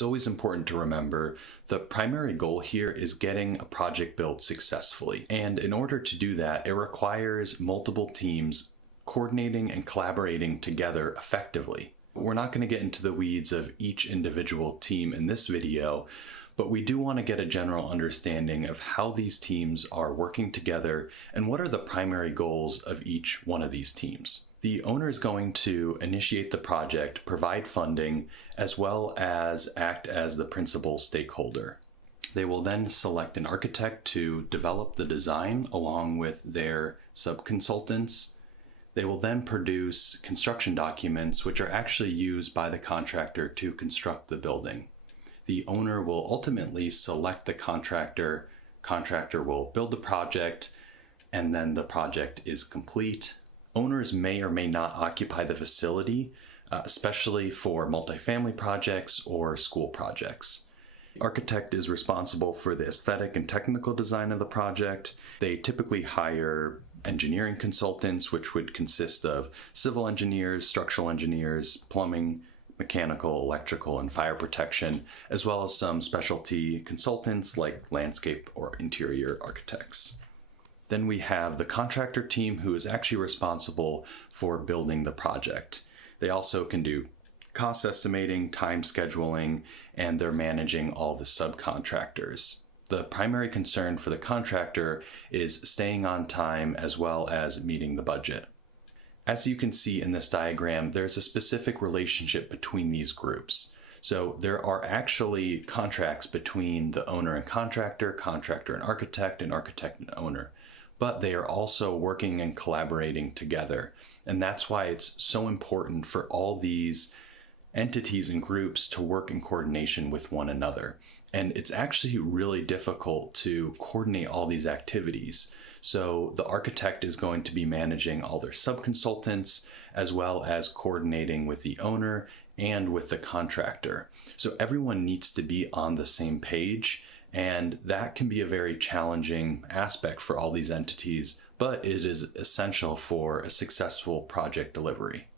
It's always important to remember the primary goal here is getting a project built successfully. And in order to do that, it requires multiple teams coordinating and collaborating together effectively. We're not going to get into the weeds of each individual team in this video, but we do want to get a general understanding of how these teams are working together and what are the primary goals of each one of these teams. The owner is going to initiate the project, provide funding, as well as act as the principal stakeholder. They will then select an architect to develop the design along with their sub-consultants. They will then produce construction documents, which are actually used by the contractor to construct the building. The owner will ultimately select the contractor will build the project, and then the project is complete. Owners may or may not occupy the facility, especially for multifamily projects or school projects. The architect is responsible for the aesthetic and technical design of the project. They typically hire engineering consultants, which would consist of civil engineers, structural engineers, plumbing, mechanical, electrical, and fire protection, as well as some specialty consultants like landscape or interior architects. Then we have the contractor team, who is actually responsible for building the project. They also can do cost estimating, time scheduling, and they're managing all the subcontractors. The primary concern for the contractor is staying on time as well as meeting the budget. As you can see in this diagram, there's a specific relationship between these groups. So there are actually contracts between the owner and contractor and architect and owner. But they are also working and collaborating together. And that's why it's so important for all these entities and groups to work in coordination with one another. And it's actually really difficult to coordinate all these activities. So the architect is going to be managing all their sub-consultants, as well as coordinating with the owner and with the contractor. So everyone needs to be on the same page. And that can be a very challenging aspect for all these entities, but it is essential for a successful project delivery.